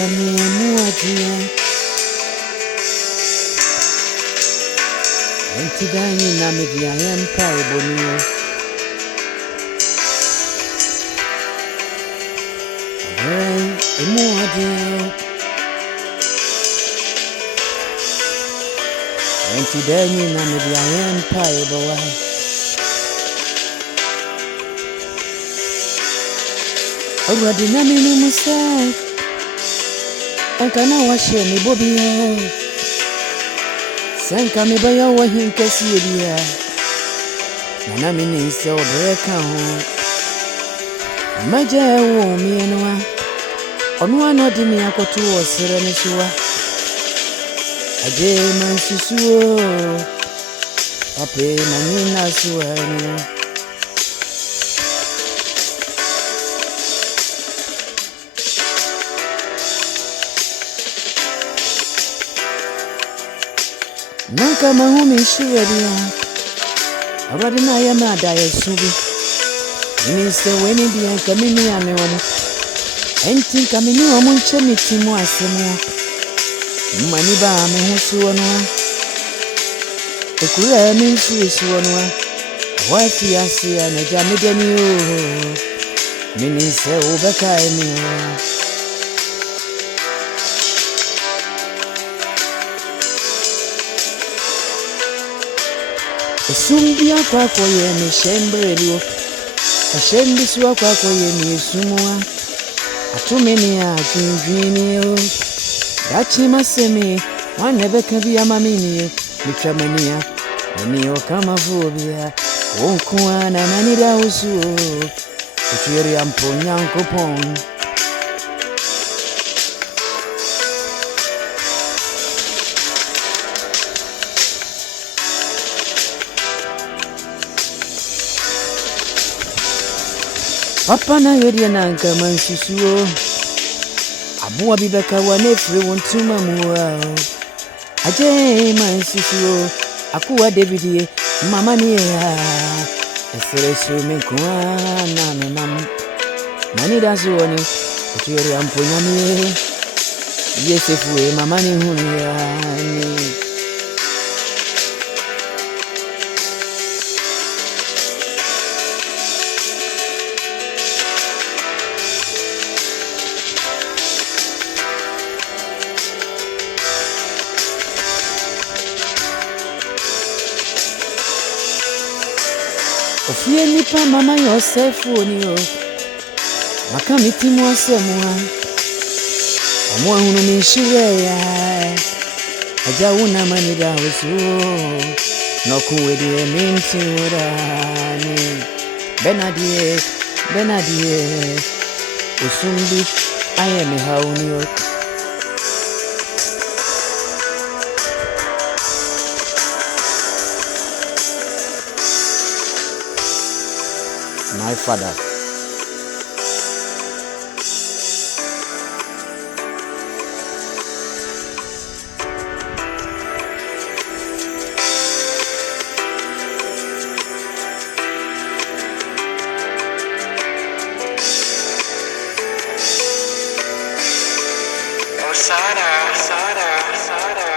Emi muadia enti dani na media yempa ebonio muadia enti dani na media yempa ebowa Awurade na menu musa anka na wahye me bobia sanka me baya wo hinkasi bia na me ni se obreka ho maje wo me enwa onu ano di me akoto wo sere ne suwa aje man susuo ape na ni na suwa ni Nanka mahumi shiwedia Awurade na ya ma da yesubi Ni se weni dia kamini ame omo Enti kamini omo nche mitimu asemu Mani ba me husu ono Ekura mi nsu isu ono Wafi yasi ya na jamideni o Mini se ubeka emi o Sumbi akwa koye mi shembrelio Ashembi suwa kwa koye mi sumwa Atumeni ya junjini Dachi masemi Wanebe kabi ya mamini Michamania Naniyo kama vubia Wonkuwa na nanida usu Kuchiri ya mponya nkupon Papa na yodi na kama nsusuo Abuwa bibeka wanefre wontuma muwa Aje ma nsusuo Akuwa Davidie mama ni ya Esere sume kwa na menam Nani dazu woni Kutueri amponya ni Yesefuwe mama ni huni ya ni Ofie nipa mama yourself oni o Maka mitimu asemwa Amwa hunu minshire ya Aja una manida usu Nokuwedie minti urani Benadie Usumbi ayemi hauni o My father Sada.